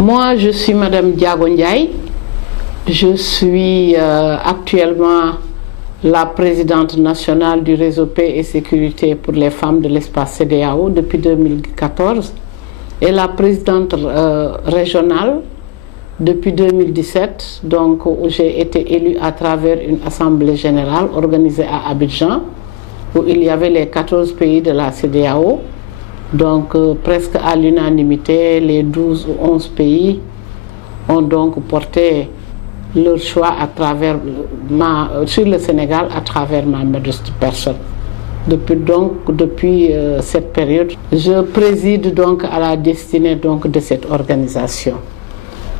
Moi, je suis Madame Diago Ndiaye. Je suis actuellement la présidente nationale du réseau Paix et Sécurité pour les femmes de l'espace CEDEAO depuis 2014 et la présidente régionale depuis 2017, donc où j'ai été élue à travers une assemblée générale organisée à Abidjan, où il y avait les 14 pays de la CEDEAO. Donc presque à l'unanimité, les 12 ou 11 pays ont donc porté leur choix à travers sur le Sénégal à travers ma modeste personne. Depuis cette période, je préside donc à la destinée donc de cette organisation.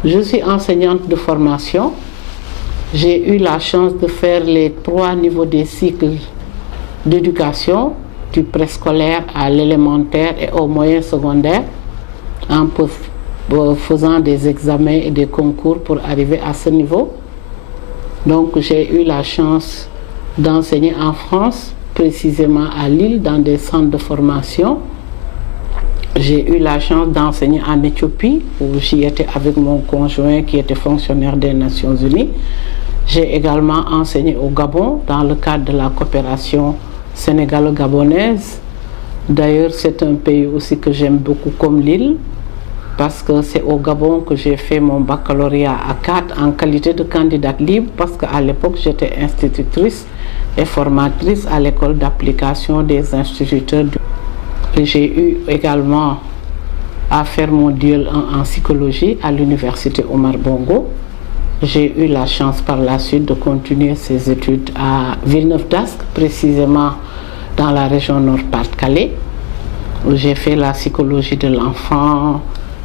Je suis enseignante de formation. J'ai eu la chance de faire les 3 niveaux des cycles d'éducation, du préscolaire à l'élémentaire et au moyen secondaire, en faisant des examens et des concours pour arriver à ce niveau. Donc j'ai eu la chance d'enseigner en France, précisément à Lille, dans des centres de formation. J'ai eu la chance d'enseigner en Éthiopie, où j'y étais avec mon conjoint qui était fonctionnaire des Nations Unies. J'ai également enseigné au Gabon dans le cadre de la coopération sénégalo-gabonaise. D'ailleurs, c'est un pays aussi que j'aime beaucoup comme l'île, parce que c'est au Gabon que j'ai fait mon baccalauréat à 4 en qualité de candidate libre, parce qu'à l'époque, j'étais institutrice et formatrice à l'école d'application des instituteurs. J'ai eu également à faire mon duel en psychologie à l'université Omar Bongo. J'ai eu la chance par la suite de continuer ces études à Villeneuve-d'Ascq, précisément dans la région Nord-Pas-de-Calais, où j'ai fait la psychologie de l'enfant.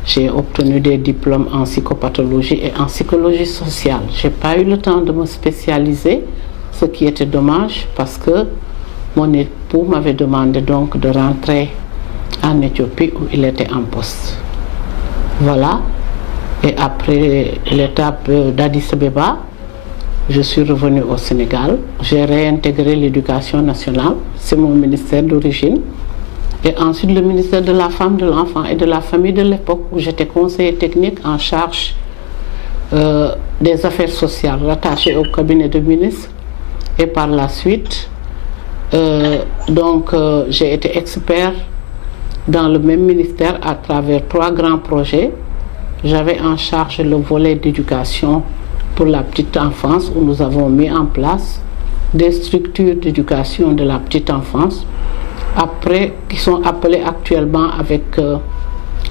J'ai obtenu des diplômes en psychopathologie et en psychologie sociale. Je n'ai pas eu le temps de me spécialiser, ce qui était dommage parce que mon époux m'avait demandé donc de rentrer en Éthiopie où il était en poste. Voilà. Et après l'étape d'Addis Abeba, je suis revenue au Sénégal. J'ai réintégré l'éducation nationale, c'est mon ministère d'origine. Et ensuite le ministère de la femme, de l'enfant et de la famille de l'époque, où j'étais conseiller technique en charge des affaires sociales rattachées au cabinet de ministre. Et par la suite, j'ai été expert dans le même ministère à travers 3 grands projets. J'avais en charge le volet d'éducation pour la petite enfance, où nous avons mis en place des structures d'éducation de la petite enfance, qui sont appelées actuellement avec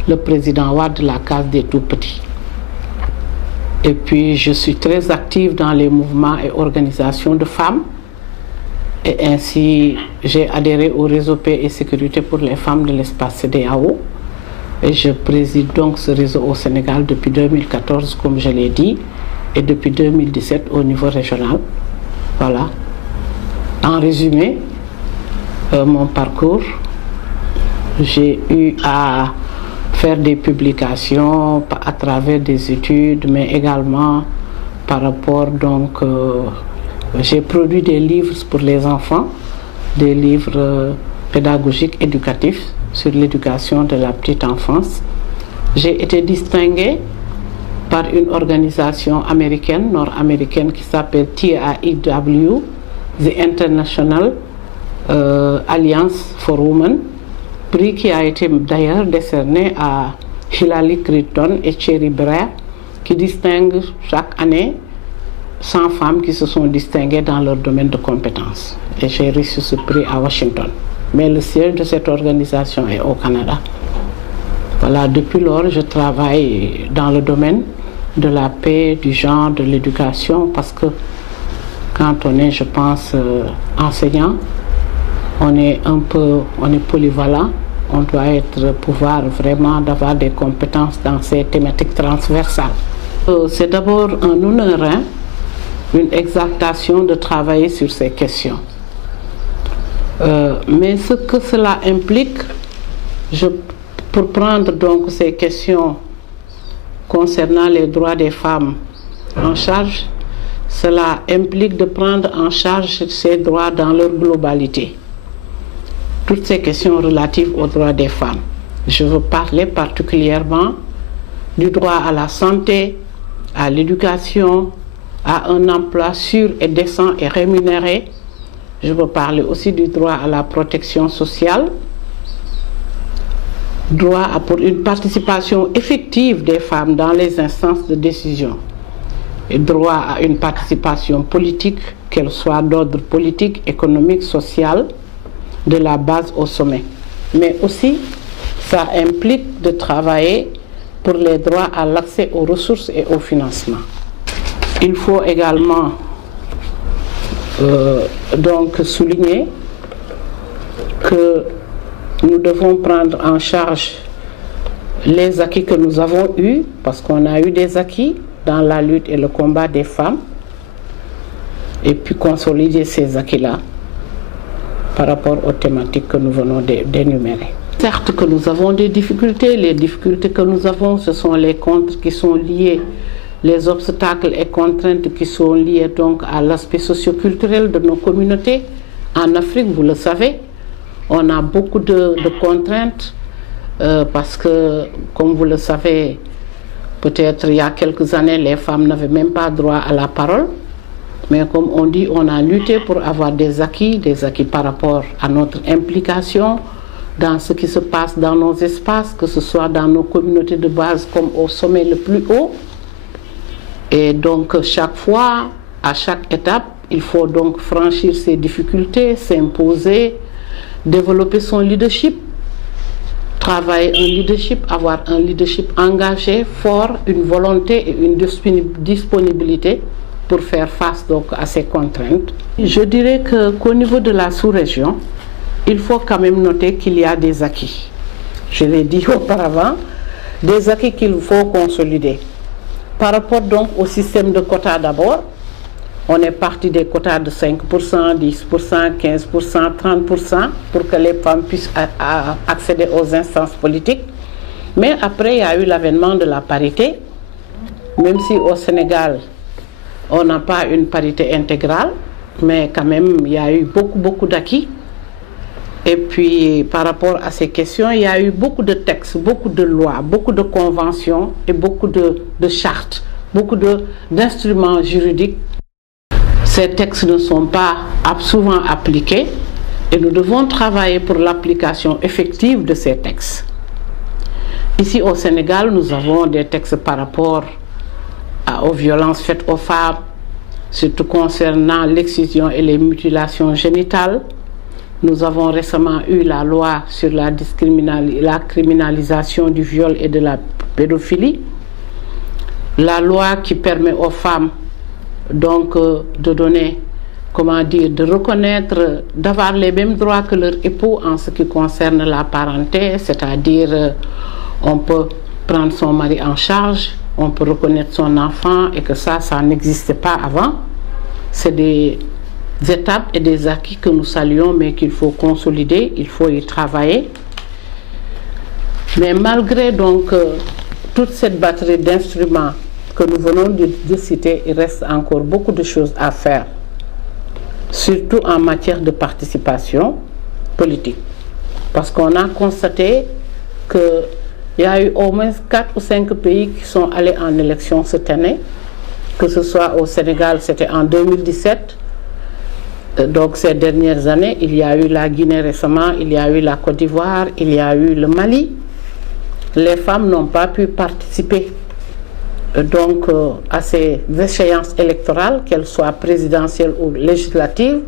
le président Wade la case des tout-petits. Et puis je suis très active dans les mouvements et organisations de femmes. Et ainsi, j'ai adhéré au réseau Paix et Sécurité pour les femmes de l'espace CEDEAO. Et je préside donc ce réseau au Sénégal depuis 2014, comme je l'ai dit, et depuis 2017 au niveau régional. Voilà. En résumé, mon parcours, j'ai eu à faire des publications à travers des études, mais également par rapport donc... j'ai produit des livres pour les enfants, des livres pédagogiques éducatifs sur l'éducation de la petite enfance. J'ai été distinguée par une organisation américaine, nord-américaine, qui s'appelle TIEW, The International Alliance for Women, prix qui a été d'ailleurs décerné à Hillary Clinton et Thierry Breyer, qui distinguent chaque année 100 femmes qui se sont distinguées dans leur domaine de compétences. Et j'ai reçu ce prix à Washington. Mais le siège de cette organisation est au Canada. Voilà, depuis lors, je travaille dans le domaine de la paix, du genre, de l'éducation, parce que quand on est, je pense, enseignant, on est polyvalent, on doit pouvoir vraiment avoir des compétences dans ces thématiques transversales. C'est d'abord un honneur, une exaltation de travailler sur ces questions. Mais ce que cela implique, pour prendre donc ces questions concernant les droits des femmes en charge, cela implique de prendre en charge ces droits dans leur globalité. Toutes ces questions relatives aux droits des femmes. Je veux parler particulièrement du droit à la santé, à l'éducation, à un emploi sûr et décent et rémunéré. Je veux parler aussi du droit à la protection sociale, droit pour une participation effective des femmes dans les instances de décision, et droit à une participation politique, qu'elle soit d'ordre politique, économique, social, de la base au sommet. Mais aussi, ça implique de travailler pour les droits à l'accès aux ressources et au financement. Il faut également donc souligner que nous devons prendre en charge les acquis que nous avons eus, parce qu'on a eu des acquis dans la lutte et le combat des femmes, et puis consolider ces acquis-là par rapport aux thématiques que nous venons d'énumérer. Certes que nous avons des difficultés, les difficultés que nous avons, ce sont les contre qui sont liés, les obstacles et contraintes qui sont liés donc à l'aspect socioculturel de nos communautés. En Afrique, vous le savez, on a beaucoup de contraintes parce que, comme vous le savez, peut-être il y a quelques années, les femmes n'avaient même pas droit à la parole. Mais comme on dit, on a lutté pour avoir des acquis par rapport à notre implication dans ce qui se passe dans nos espaces, que ce soit dans nos communautés de base comme au sommet le plus haut. Et donc chaque fois, à chaque étape, il faut donc franchir ces difficultés, s'imposer, développer son leadership, travailler un leadership, avoir un leadership engagé, fort, une volonté et une disponibilité pour faire face donc à ces contraintes. Je dirais qu'au niveau de la sous-région, il faut quand même noter qu'il y a des acquis. Je l'ai dit auparavant, des acquis qu'il faut consolider. Par rapport donc au système de quotas d'abord, on est parti des quotas de 5%, 10%, 15%, 30% pour que les femmes puissent accéder aux instances politiques. Mais après, il y a eu l'avènement de la parité, même si au Sénégal, on n'a pas une parité intégrale, mais quand même, il y a eu beaucoup d'acquis. Et puis, par rapport à ces questions, il y a eu beaucoup de textes, beaucoup de lois, beaucoup de conventions et beaucoup de chartes, beaucoup d'instruments juridiques. Ces textes ne sont pas souvent appliqués et nous devons travailler pour l'application effective de ces textes. Ici au Sénégal, nous avons des textes par rapport aux violences faites aux femmes, surtout concernant l'excision et les mutilations génitales. Nous avons récemment eu la loi sur la criminalisation du viol et de la pédophilie. La loi qui permet aux femmes donc de donner, de reconnaître, d'avoir les mêmes droits que leur époux en ce qui concerne la parenté, c'est-à-dire on peut prendre son mari en charge, on peut reconnaître son enfant et que ça n'existait pas avant. C'est des étapes et des acquis que nous saluons mais qu'il faut consolider, il faut y travailler. Mais malgré donc toute cette batterie d'instruments que nous venons de citer, il reste encore beaucoup de choses à faire, surtout en matière de participation politique. Parce qu'on a constaté qu'il y a eu au moins 4 ou 5 pays qui sont allés en élection cette année, que ce soit au Sénégal, c'était en 2017. Donc ces dernières années, il y a eu la Guinée récemment, il y a eu la Côte d'Ivoire, il y a eu le Mali. Les femmes n'ont pas pu participer donc à ces échéances électorales, qu'elles soient présidentielles ou législatives,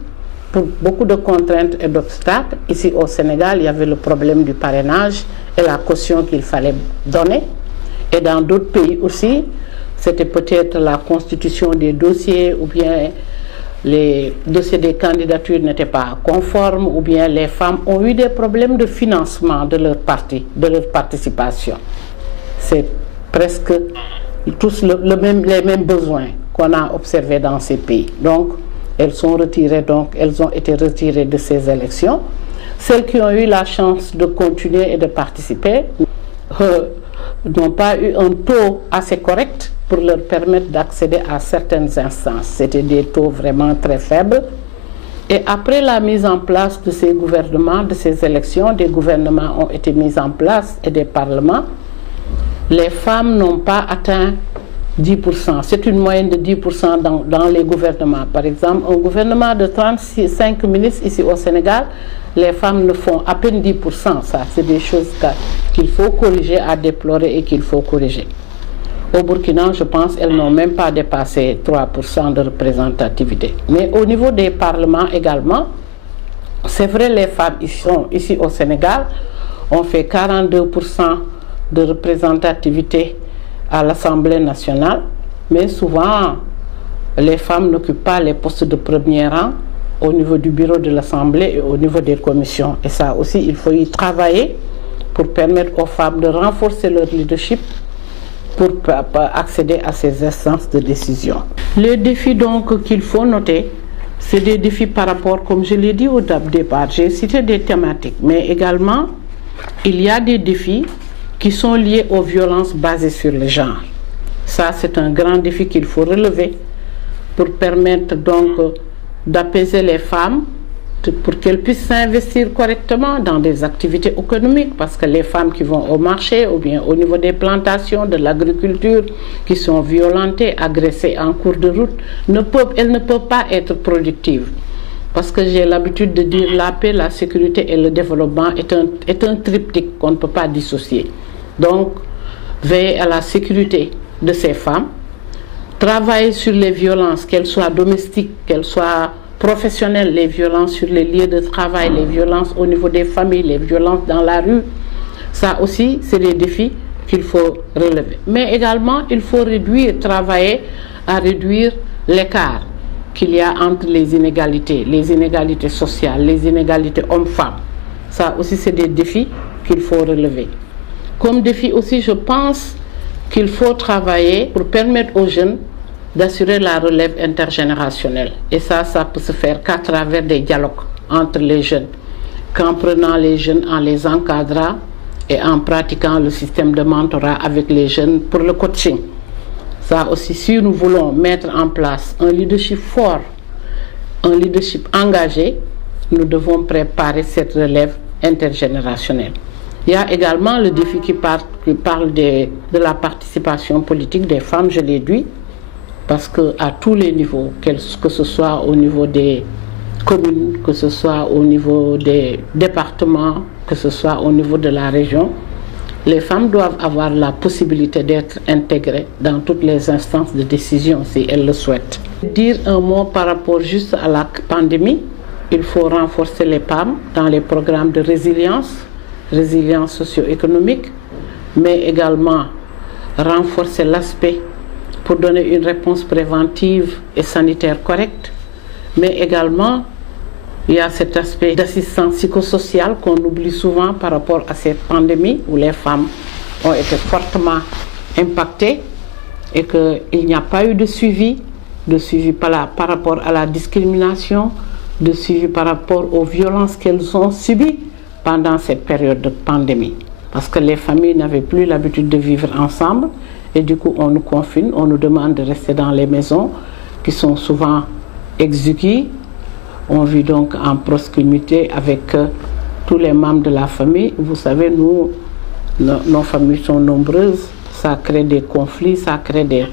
pour beaucoup de contraintes et d'obstacles. Ici au Sénégal, il y avait le problème du parrainage et la caution qu'il fallait donner. Et dans d'autres pays aussi, c'était peut-être la constitution des dossiers ou bien les dossiers des candidatures n'étaient pas conformes ou bien les femmes ont eu des problèmes de financement de leur parti, de leur participation. C'est presque tous les mêmes besoins qu'on a observés dans ces pays. Donc, elles ont été retirées de ces élections. Celles qui ont eu la chance de continuer et de participer n'ont pas eu un taux assez correct pour leur permettre d'accéder à certaines instances. C'était des taux vraiment très faibles. Et après la mise en place de ces gouvernements, de ces élections, des gouvernements ont été mis en place et des parlements. les femmes n'ont pas atteint 10%. C'est une moyenne de 10% dans les gouvernements. Par exemple, un gouvernement de 35 ministres ici au Sénégal, les femmes ne font à peine 10%. Ça, c'est des choses qu'il faut corriger, à déplorer et qu'il faut corriger. Au Burkina, je pense qu'elles n'ont même pas dépassé 3% de représentativité. Mais au niveau des parlements également, c'est vrai, les femmes ici au Sénégal ont fait 42% de représentativité à l'Assemblée nationale, mais souvent les femmes n'occupent pas les postes de premier rang au niveau du bureau de l'Assemblée et au niveau des commissions. Et ça aussi, il faut y travailler pour permettre aux femmes de renforcer leur leadership pour accéder à ces instances de décision. Les défis donc qu'il faut noter, c'est des défis par rapport, comme je l'ai dit au départ, j'ai cité des thématiques, mais également il y a des défis qui sont liés aux violences basées sur le genre. Ça, c'est un grand défi qu'il faut relever pour permettre donc d'apaiser les femmes, pour qu'elles puissent s'investir correctement dans des activités économiques, parce que les femmes qui vont au marché ou bien au niveau des plantations, de l'agriculture, qui sont violentées, agressées en cours de route, elles ne peuvent pas être productives. Parce que j'ai l'habitude de dire la paix, la sécurité et le développement est un triptyque qu'on ne peut pas dissocier. Donc, veiller à la sécurité de ces femmes, travailler sur les violences, qu'elles soient domestiques, qu'elles soient professionnelles, les violences sur les lieux de travail, les violences au niveau des familles, les violences dans la rue. Ça aussi, c'est des défis qu'il faut relever. Mais également, il faut travailler à réduire l'écart qu'il y a entre les inégalités sociales, les inégalités hommes-femmes. Ça aussi, c'est des défis qu'il faut relever. Comme défi aussi, je pense qu'il faut travailler pour permettre aux jeunes d'assurer la relève intergénérationnelle. Et ça peut se faire qu'à travers des dialogues entre les jeunes, qu'en prenant les jeunes, en les encadrant et en pratiquant le système de mentorat avec les jeunes pour le coaching. Ça aussi, si nous voulons mettre en place un leadership fort, un leadership engagé, nous devons préparer cette relève intergénérationnelle. Il y a également le défi qui parle de la participation politique des femmes, je l'ai dit, parce qu'à tous les niveaux, que ce soit au niveau des communes, que ce soit au niveau des départements, que ce soit au niveau de la région, les femmes doivent avoir la possibilité d'être intégrées dans toutes les instances de décision si elles le souhaitent. Dire un mot par rapport juste à la pandémie, il faut renforcer les femmes dans les programmes de résilience socio-économique, mais également renforcer l'aspect pour donner une réponse préventive et sanitaire correcte, mais également il y a cet aspect d'assistance psychosociale qu'on oublie souvent par rapport à cette pandémie où les femmes ont été fortement impactées et qu'il n'y a pas eu de suivi par rapport à la discrimination, de suivi par rapport aux violences qu'elles ont subies pendant cette période de pandémie. Parce que les familles n'avaient plus l'habitude de vivre ensemble et du coup on nous confine, on nous demande de rester dans les maisons qui sont souvent exiguës. On vit donc en proximité avec tous les membres de la famille. Vous savez, nos familles sont nombreuses. Ça crée des conflits, ça crée des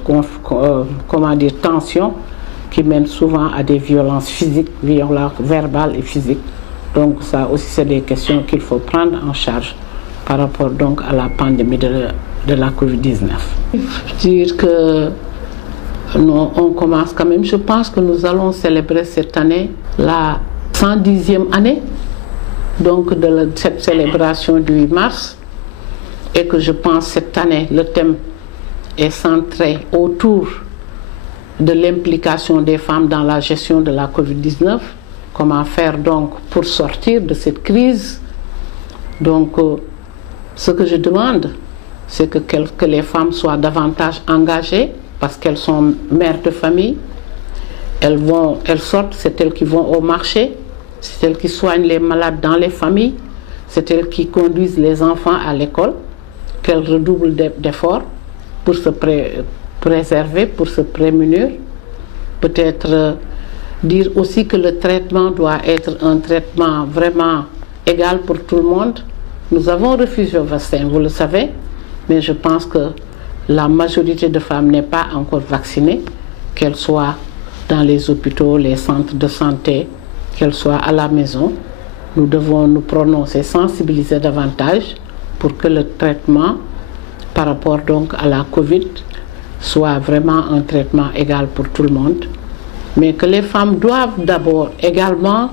tensions qui mènent souvent à des violences physiques, violences verbales et physiques. Donc ça aussi, c'est des questions qu'il faut prendre en charge par rapport donc à la pandémie de la Covid-19. Dire que on commence quand même, je pense que nous allons célébrer cette année la 110e année donc de cette célébration du 8 mars et que je pense cette année le thème est centré autour de l'implication des femmes dans la gestion de la Covid-19, comment faire donc pour sortir de cette crise. Donc ce que je demande, c'est que les femmes soient davantage engagées parce qu'elles sont mères de famille, elles sortent, c'est elles qui vont au marché, c'est elles qui soignent les malades dans les familles, c'est elles qui conduisent les enfants à l'école, qu'elles redoublent d'efforts pour se préserver, pour se prémunir. Peut-être dire aussi que le traitement doit être un traitement vraiment égal pour tout le monde. Nous avons refusé le vaccin, vous le savez, mais je pense que la majorité de femmes n'est pas encore vaccinée, qu'elles soient dans les hôpitaux, les centres de santé, qu'elles soient à la maison. Nous devons nous prononcer, sensibiliser davantage pour que le traitement par rapport donc à la Covid soit vraiment un traitement égal pour tout le monde. Mais que les femmes doivent d'abord également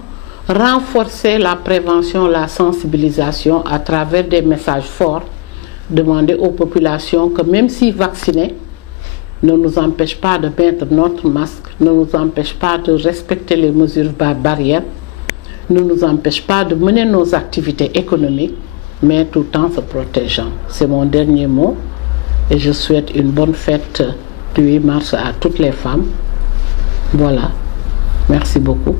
renforcer la prévention, la sensibilisation à travers des messages forts, demander aux populations que même si vaccinées, ne nous empêche pas de mettre notre masque, ne nous empêche pas de respecter les mesures barrières, ne nous empêche pas de mener nos activités économiques, mais tout en se protégeant. C'est mon dernier mot et je souhaite une bonne fête du 8 mars à toutes les femmes. Voilà, merci beaucoup.